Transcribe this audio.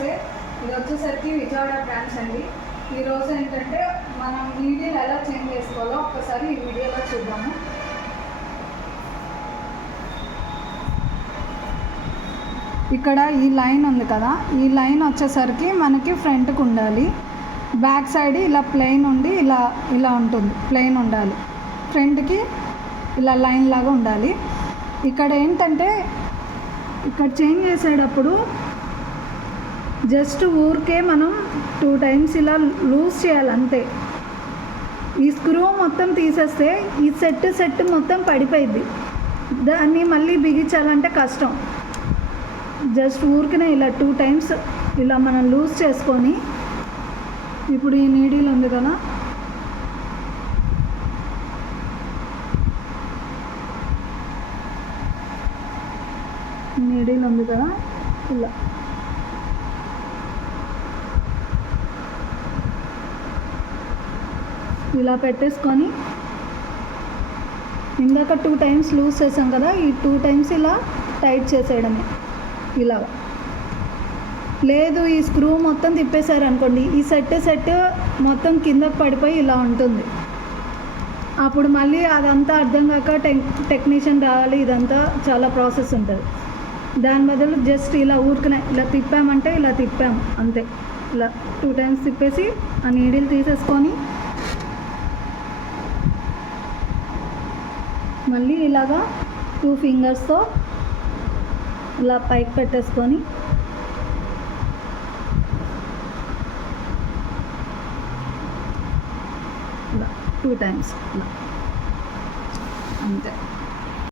నమస్తే. ఇది వచ్చేసరికి విజయవాడ బ్రాంచ్ అండి. ఈరోజు ఏంటంటే మనం నీడిల్ ఎలా చేంజ్ చేసుకోవాలో ఒక్కసారి ఈ వీడియోలో చూద్దాము. ఇక్కడ ఈ లైన్ ఉంది కదా, ఈ లైన్ వచ్చేసరికి మనకి ఫ్రంట్కి ఉండాలి. బ్యాక్ సైడ్ ఇలా ప్లెయిన్ ఉండి ఇలా ఉంటుంది, ప్లెయిన్ ఉండాలి. ఫ్రంట్కి ఇలా లైన్ లాగా ఉండాలి. ఇక్కడ ఏంటంటే ఇక్కడ చేంజ్ చేసేటప్పుడు జస్ట్ ఊరికే మనం 2 times ఇలా లూజ్ చేయాలి అంతే. ఈ స్క్రూ మొత్తం తీసేస్తే ఈ సెట్ మొత్తం పడిపోయింది. దాన్ని మళ్ళీ బిగించాలంటే కష్టం. జస్ట్ ఊరికనే ఇలా 2 times ఇలా మనం లూజ్ చేసుకొని, ఇప్పుడు ఈ నీడిల్ ఉంది కదా, నీడిల్ ఉంది కదా, ఇలా పెట్టేసుకొని ఇందాక 2 times లూజ్ చేసాం కదా, ఈ 2 times ఇలా టైట్ చేసేయడమే. ఇలా లేదు, ఈ స్క్రూ మొత్తం తిప్పేశారు అనుకోండి, ఈ సెట్ మొత్తం కిందకు పడిపోయి ఇలా ఉంటుంది. అప్పుడు మళ్ళీ అదంతా అర్థం కాక టెక్నీషియన్ రావాలి, ఇదంతా చాలా ప్రాసెస్ ఉంటుంది. దాని బదులు జస్ట్ ఇలా ఊరికనే ఇలా తిప్పామంటే ఇలా తిప్పాము అంతే. ఇలా 2 times తిప్పేసి ఆ నీడిల్ తీసేసుకొని మళ్ళీ ఇలాగా 2 fingersతో ఇలా పైకి పెట్టేసుకొని ఇలా 2 times ఇలా అంతే.